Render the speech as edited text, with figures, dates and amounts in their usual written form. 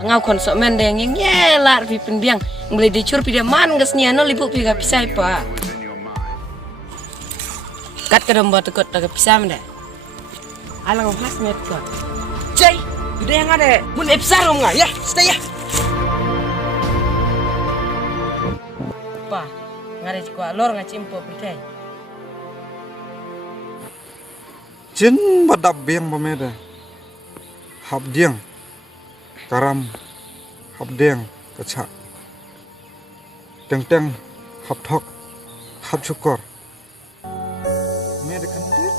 Ngau kon sok mendeng yang yelar pi pendiang beli dicur pi dia man gas niano libu pi ga pisai pa. Kat ka domba tekot ga pisai mende. Alang flash met ko. Cai, gede yang ada mun epsar om ya, stay ya. Pa, ngare ko lor ngacimpo perkai. Cin badap biang pameda. Hab diang. Karam hab diang kacak. Teng hab thok hab syukur. Meda kan dia.